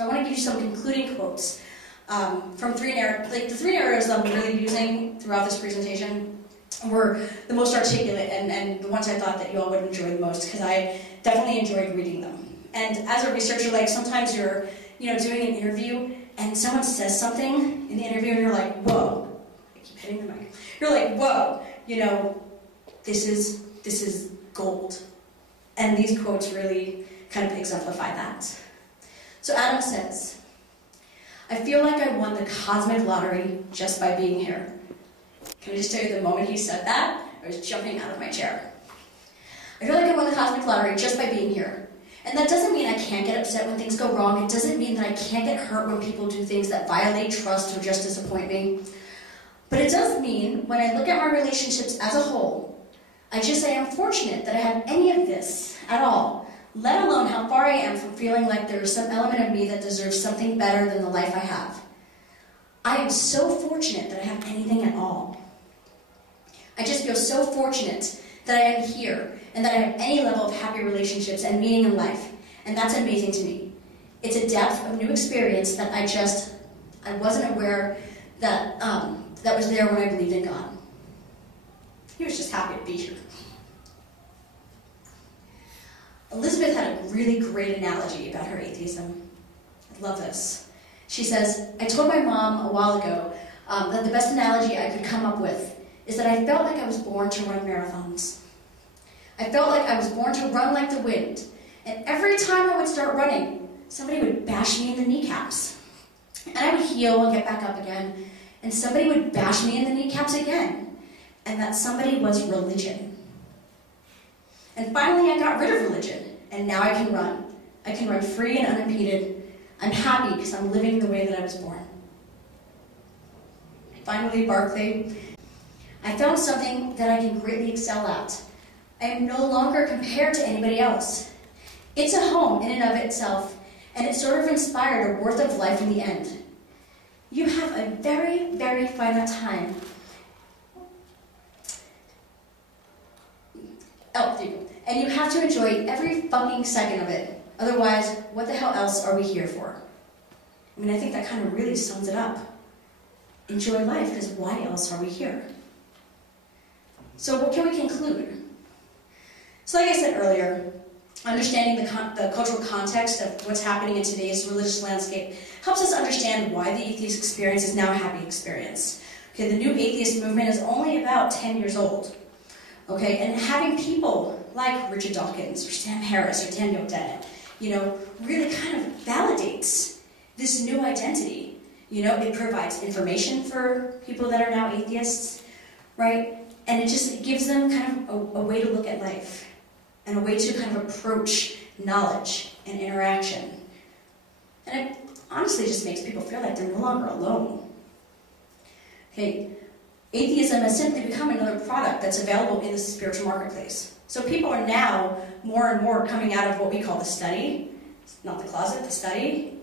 So I want to give you some concluding quotes from three narratives. Like the three narratives that I'm really using throughout this presentation were the most articulate and the ones I thought that you all would enjoy the most, because I definitely enjoyed reading them. And as a researcher, like sometimes you're doing an interview and someone says something in the interview and you're like, whoa. I keep hitting the mic. You're like, whoa, this is gold. And these quotes really kind of exemplify that. So Adam says, I feel like I won the cosmic lottery just by being here. Can I just tell you, the moment he said that, I was jumping out of my chair. I feel like I won the cosmic lottery just by being here. And that doesn't mean I can't get upset when things go wrong. It doesn't mean that I can't get hurt when people do things that violate trust or just disappoint me. But it does mean, when I look at my relationships as a whole, I just say I'm fortunate that I have any of this at all, let alone how far I am from feeling like there is some element of me that deserves something better than the life I have. I am so fortunate that I have anything at all. I just feel so fortunate that I am here and that I have any level of happy relationships and meaning in life, and that's amazing to me. It's a depth of new experience that I wasn't aware that that was there when I believed in God. He was just happy to be here. Elizabeth had a really great analogy about her atheism. I love this. She says, I told my mom a while ago that the best analogy I could come up with is that I felt like I was born to run marathons. I felt like I was born to run like the wind, and every time I would start running, somebody would bash me in the kneecaps. And I would heal and get back up again, and somebody would bash me in the kneecaps again, and that somebody was religion. And finally I got rid of religion, and now I can run. I can run free and unimpeded. I'm happy because I'm living the way that I was born. Finally, Barclay, I found something that I can greatly excel at. I am no longer compared to anybody else. It's a home in and of itself, and it sort of inspired a worth of life in the end. You have a very, very finite time. Oh, there you go. And you have to enjoy every fucking second of it. Otherwise, what the hell else are we here for? I mean, I think that kind of really sums it up. Enjoy life, because why else are we here? So what can we conclude? So like I said earlier, understanding the cultural context of what's happening in today's religious landscape helps us understand why the atheist experience is now a happy experience. Okay, the new atheist movement is only about 10 years old. Okay, and having people like Richard Dawkins or Sam Harris or Daniel Dennett, really kind of validates this new identity. It provides information for people that are now atheists, right? And it gives them kind of a way to look at life and a way to kind of approach knowledge and interaction. And it honestly just makes people feel like they're no longer alone. Okay, atheism has simply become another product that's available in the spiritual marketplace. So people are now more and more coming out of what we call the study, not the closet, the study.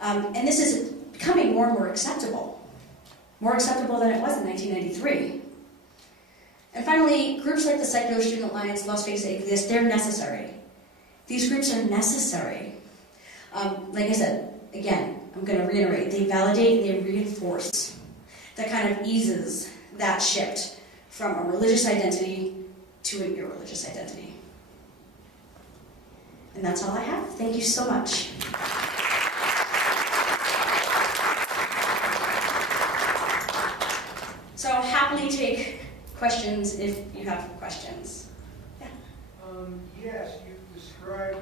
And this is becoming more and more acceptable than it was in 1993. And finally, groups like the Secular Student Alliance, Las Vegas Atheists, they're necessary. These groups are necessary. Like I said, again, I'm going to reiterate, they validate and they reinforce. That kind of eases that shift from a religious identity to an irreligious identity. And that's all I have. Thank you so much. So I'll happily take questions if you have questions. Yeah. Yes, you described